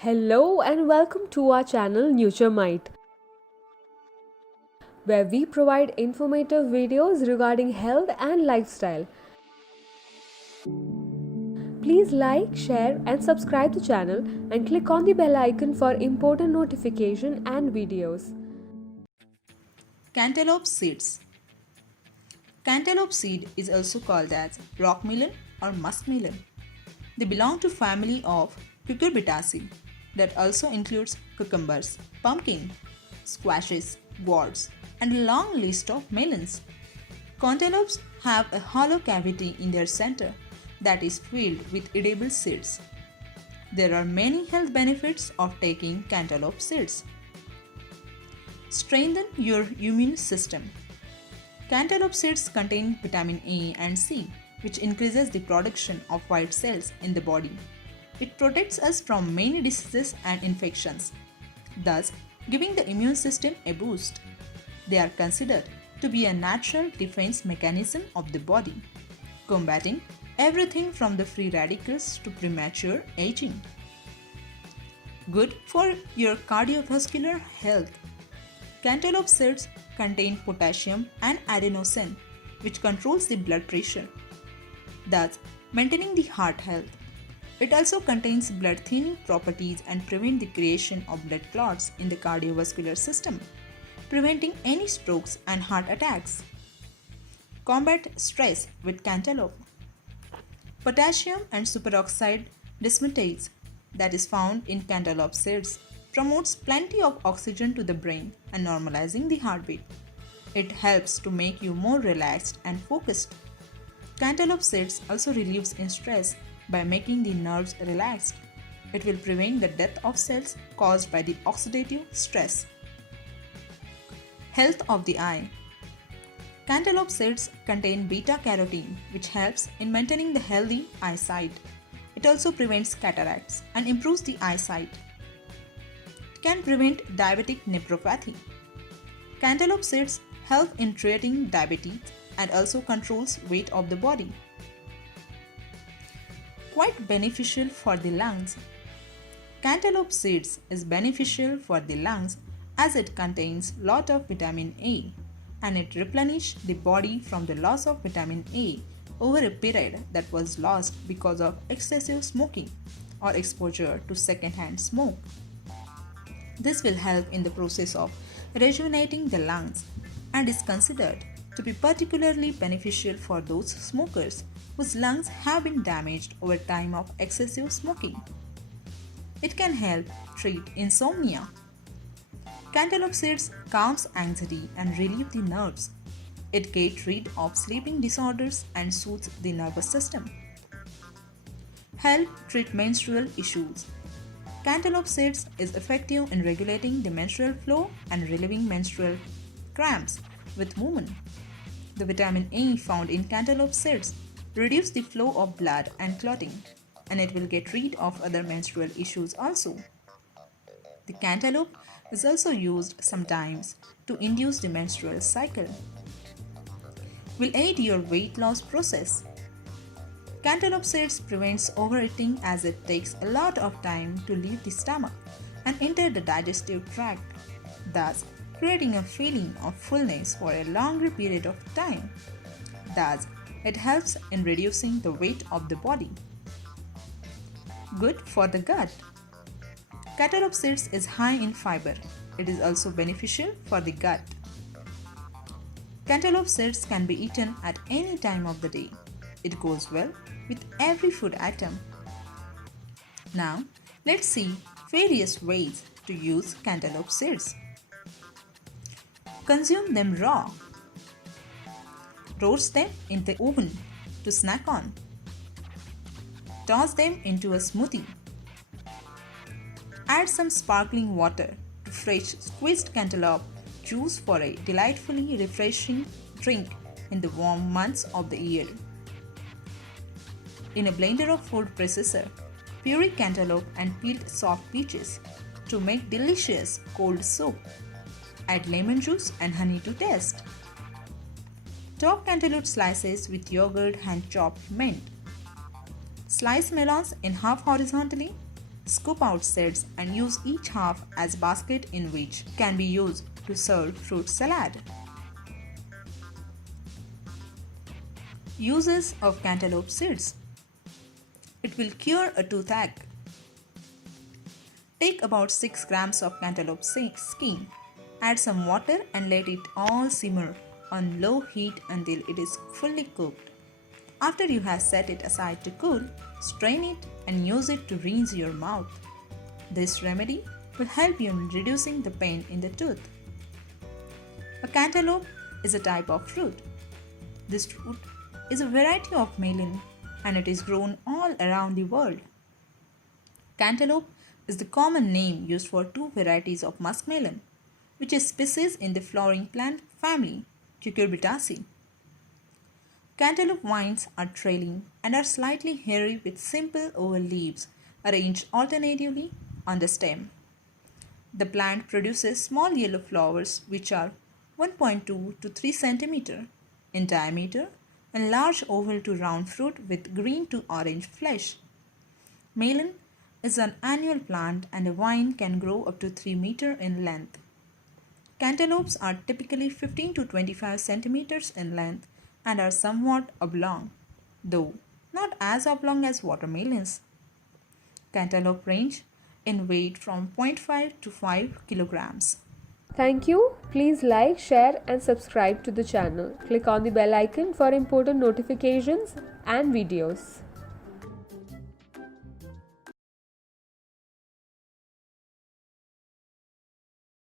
Hello and welcome to our channel NutureMite, where we provide informative videos regarding health and lifestyle. Please like, share and subscribe the channel and click on the bell icon for important notification and videos. Cantaloupe seeds. Cantaloupe seed is also called as rockmelon or muskmelon. They belong to family of cucurbitaceae that also includes cucumbers, pumpkin, squashes, gourds, and a long list of melons. Cantaloupes have a hollow cavity in their center that is filled with edible seeds. There are many health benefits of taking cantaloupe seeds. Strengthen your immune system. Cantaloupe seeds contain vitamin A and C, which increases the production of white cells in the body. It protects us from many diseases and infections, thus giving the immune system a boost. They are considered to be a natural defense mechanism of the body, combating everything from the free radicals to premature aging. Good for your cardiovascular health. Cantaloupe seeds contain potassium and adenosine, which controls the blood pressure, thus maintaining the heart health. It also contains blood thinning properties and prevent the creation of blood clots in the cardiovascular system, preventing any strokes and heart attacks. Combat stress with cantaloupe. Potassium and superoxide dismutase that is found in cantaloupe seeds promotes plenty of oxygen to the brain and normalizing the heartbeat. It helps to make you more relaxed and focused. Cantaloupe seeds also relieves in stress by making the nerves relaxed. It will prevent the death of cells caused by the oxidative stress. Health of the eye. Cantaloupe seeds contain beta carotene, which helps in maintaining the healthy eyesight. It also prevents cataracts and improves the eyesight. It can prevent diabetic nephropathy. Cantaloupe seeds help in treating diabetes and also controls weight of the body. Quite beneficial for the lungs. Cantaloupe seeds is beneficial for the lungs as it contains lot of vitamin A and it replenishes the body from the loss of vitamin A over a period that was lost because of excessive smoking or exposure to secondhand smoke. This will help in the process of rejuvenating the lungs and is considered to be particularly beneficial for those smokers whose lungs have been damaged over time of excessive smoking. It can help treat insomnia. Cantaloupe seeds calms anxiety and relieve the nerves. It gets rid of sleeping disorders and soothes the nervous system. Help treat menstrual issues. Cantaloupe seeds is effective in regulating the menstrual flow and relieving menstrual cramps with movement. The vitamin A found in cantaloupe seeds reduce the flow of blood and clotting, and it will get rid of other menstrual issues also. The cantaloupe is also used sometimes to induce the menstrual cycle. Will aid your weight loss process. Cantaloupe seeds prevents overeating as it takes a lot of time to leave the stomach and enter the digestive tract, thus creating a feeling of fullness for a longer period of time. Thus, it helps in reducing the weight of the body. Good for the gut. Cantaloupe seeds is high in fiber. It is also beneficial for the gut. Cantaloupe seeds can be eaten at any time of the day. It goes well with every food item. Now, let's see various ways to use cantaloupe seeds. Consume them raw. Roast them in the oven to snack on. Toss them into a smoothie. Add some sparkling water to fresh squeezed cantaloupe juice for a delightfully refreshing drink in the warm months of the year. In a blender of food processor, puree cantaloupe and peeled soft peaches to make delicious cold soup. Add lemon juice and honey to taste. Top cantaloupe slices with yogurt and chopped mint. Slice melons in half horizontally Scoop out seeds and use each half as basket in which can be used to serve fruit salad. Uses of cantaloupe seeds. It will cure a toothache. Take about 6 grams of cantaloupe skin. Add some water and let it all simmer on low heat until it is fully cooked. After you have set it aside to cool, strain it and use it to rinse your mouth. This remedy will help you in reducing the pain in the tooth. A cantaloupe is a type of fruit. This fruit is a variety of melon and it is grown all around the world. Cantaloupe is the common name used for two varieties of muskmelon, which is species in the flowering plant family Cucurbitaceae. Cantaloupe vines are trailing and are slightly hairy with simple oval leaves arranged alternatively on the stem. The plant produces small yellow flowers which are 1.2 to 3 cm in diameter and large oval to round fruit with green to orange flesh. Melon is an annual plant and a vine can grow up to 3 meters in length. Cantaloupes are typically 15 to 25 centimeters in length and are somewhat oblong, though not as oblong as watermelons. Cantaloupe range in weight from 0.5 to 5 kilograms. Thank you. Please like, share and subscribe to the channel. Click on the bell icon for important notifications and videos.